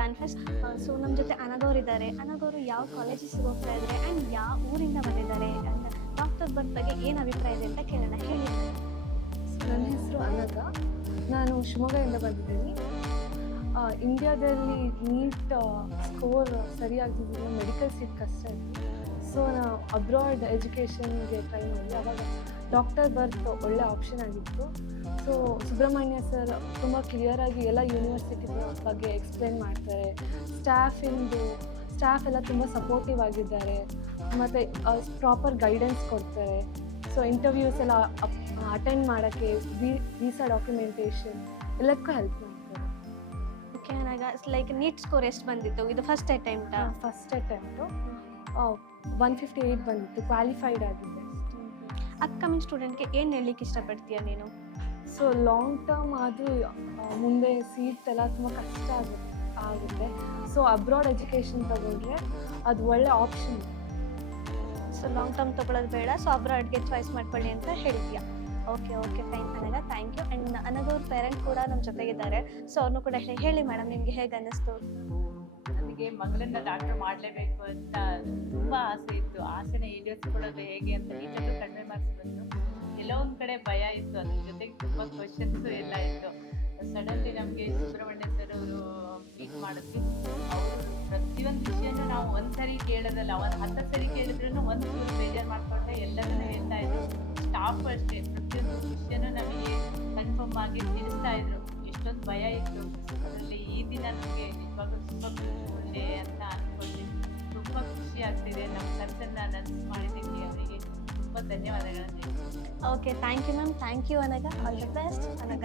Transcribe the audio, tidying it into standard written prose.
Don fest. So ನಮ್ಮ ಜೊತೆ ಅನಘವ್ರು ಇದ್ದಾರೆ. ಅನಘವರು ಯಾವ ಕಾಲೇಜಿಗೆ ಹೋಗ್ತಾ ಇದ್ದಾರೆ ಆ್ಯಂಡ್ ಯಾವ ಊರಿಂದ ಬಂದಿದ್ದಾರೆ ಆ್ಯಂಡ್ ಡಾಕ್ಟರ್ ಬರ್ತ್ ಬಗ್ಗೆ ಏನು ಅಭಿಪ್ರಾಯ ಇದೆ ಅಂತ ಕೇಳೋಣ. ಹೇಳಿ. ನನ್ನ ಹೆಸರು ಅನಘ. ನಾನು ಶಿವಮೊಗ್ಗದಿಂದ ಬಂದಿದ್ದೀನಿ. ಇಂಡಿಯಾದಲ್ಲಿ ನೀಟ್ ಸ್ಕೋರ್ ಸರಿಯಾಗಿದ್ದಿಲ್ಲ, ಮೆಡಿಕಲ್ ಸೀಟ್ ಕಷ್ಟ ಇತ್ತು. ಸೊ ನಾವು ಅಬ್ರಾಡ್ ಎಜುಕೇಷನ್ಗೆ ಟ್ರೈ ಮಾಡಿದೆ. ಆವಾಗ ಡಾಕ್ಟರ್ ಬರ್ತ್ ಒಳ್ಳೆ ಆಪ್ಷನ್ ಆಗಿತ್ತು. ಸೊ ಸುಬ್ರಹ್ಮಣ್ಯ ಸರ್ ತುಂಬ ಕ್ಲಿಯರಾಗಿ ಎಲ್ಲ ಯೂನಿವರ್ಸಿಟಿ ಬಗ್ಗೆ ಎಕ್ಸ್ಪ್ಲೇನ್ ಮಾಡ್ತಾರೆ. ಸ್ಟಾಫ್ ಎಲ್ಲ ತುಂಬ ಸಪೋರ್ಟಿವ್ ಆಗಿದ್ದಾರೆ ಮತ್ತು ಪ್ರಾಪರ್ ಗೈಡೆನ್ಸ್ ಕೊಡ್ತಾರೆ. ಸೊ ಇಂಟರ್ವ್ಯೂಸ್ ಎಲ್ಲ ಅಟೆಂಡ್ ಮಾಡೋಕ್ಕೆ ವೀಸಾ ಡಾಕ್ಯುಮೆಂಟೇಷನ್ ಎಲ್ಲದಕ್ಕೂ ಹೆಲ್ಪ್ ಮಾಡ್ತಾರೆ. Okay Anagha, like neat score ಎಷ್ಟು ಬಂದಿತ್ತು? ಇದು ಫಸ್ಟ್ ಅಟೆಂಪ್ಟಾ? ಫಸ್ಟ್ ಅಟೆಂಪ್ಟು 158 ಬಂದಿತ್ತು, ಕ್ವಾಲಿಫೈಡ್ ಆಗಿದ್ದೆ. ಅಪ್ಕಮಿಂಗ್ ಸ್ಟೂಡೆಂಟ್ಗೆ ಏನು ಹೇಳಲಿಕ್ಕೆ ಇಷ್ಟಪಡ್ತೀಯ ನೀನು? ಸೊ ಲಾಂಗ್ ಟರ್ಮ್ ಅದು ಮುಂದೆ ಸೀಟ್ ಎಲ್ಲ ತುಂಬ ಕಷ್ಟ ಆಗುತ್ತೆ. ಸೊ ಅಬ್ರಾಡ್ ಎಜುಕೇಷನ್ ತಗೊಂಡ್ರೆ ಅದು ಒಳ್ಳೆ ಆಪ್ಷನ್. ಸೊ ಲಾಂಗ್ ಟರ್ಮ್ ತೊಗೊಳೋದು ಬೇಡ, ಸೊ ಅಬ್ರಾಡ್ಗೆ ಚಾಯ್ಸ್ ಮಾಡ್ಕೊಳ್ಳಿ ಅಂತ ಹೇಳ್ತೀಯಾ? Okay fine Anagha, thank you. And ಅನಘವ್ರ ಪೇರೆಂಟ್ ಕೂಡ ನಮ್ಮ ಜೊತೆಗಿದ್ದಾರೆ. ಸೊ ಅವ್ರನ್ನೂ ಕೂಡ ಹೇಳಿ ಮೇಡಮ್, ನಿಮಗೆ ಹೇಗೆ ಅನ್ನಿಸ್ತು? ನನಗೆ ಮಗಳನ್ನ ಡಾಕ್ಟರ್ ಮಾಡಲೇಬೇಕು ಅಂತ ತುಂಬ ಆಸೆ ಇತ್ತು. ಆಸೆನ ಈಡೇರಿಸ್ಕೊಳ್ಳೋದು ಹೇಗೆ ಅಂತ ಟೀಚರ್ಗಳು ಕಡಿಮೆ ಮಾರ್ಕ್ಸ್ ಬಂತು. ಎಲ್ಲೋ ಒಂದು ಕಡೆ ಭಯ ಇತ್ತು, ಅದ್ರ ಜೊತೆಗೆ ತುಂಬ ಕ್ವಶನ್ಸು ಎಲ್ಲ ಇತ್ತು. ಸಡನ್ಲಿ ನಮಗೆ ಸುಬ್ರಹ್ಮಣ್ಯ ಸರ್ ಅವರು ಮೀಟ್ ಮಾಡಿದ್ವಿ. ಅವರು ಪ್ರತಿಯೊಂದು ವಿಷಯನೂ ನಾವು ಒಂದು ಸರಿ ಕೇಳೋದಲ್ಲ, 10 ಸರಿ ಕೇಳಿದ್ರೂ ಒಂದು ಚೂರು ಬೇಜಾರು ಮಾಡಿಕೊಂಡೆ ಎಲ್ಲದನ್ನೂ ಹೇಳ್ತಾ ಇದ್ರು. ಸ್ಟಾಫ್ ಅಷ್ಟೇ ಪ್ರತಿಯೊಂದು ವಿಷಯನೂ ನಮಗೆ ಕನ್ಫರ್ಮ್ ಆಗಿ ತಿಳಿಸ್ತಾ ಇದ್ರು. ಎಷ್ಟೊಂದು ಭಯ ಇತ್ತು ಅದರಲ್ಲಿ. ಈ ದಿನ ನಮಗೆ ನಿಜವಾಗ್ಲೂ ತುಂಬ ಒಳ್ಳೆ ಅಂತ ಅಂದ್ಕೊಂಡೆ. ತುಂಬ ಖುಷಿ ಆಗ್ತಿದೆ. ನಮ್ಮ ಕನಸನ್ನು ನನಸು ಮಾಡಿದ್ದಕ್ಕೆ ಅವರಿಗೆ ತುಂಬ ಧನ್ಯವಾದಗಳನ್ನು. Okay, thank you ma'am. Thank you Anagha. All the best Anagha.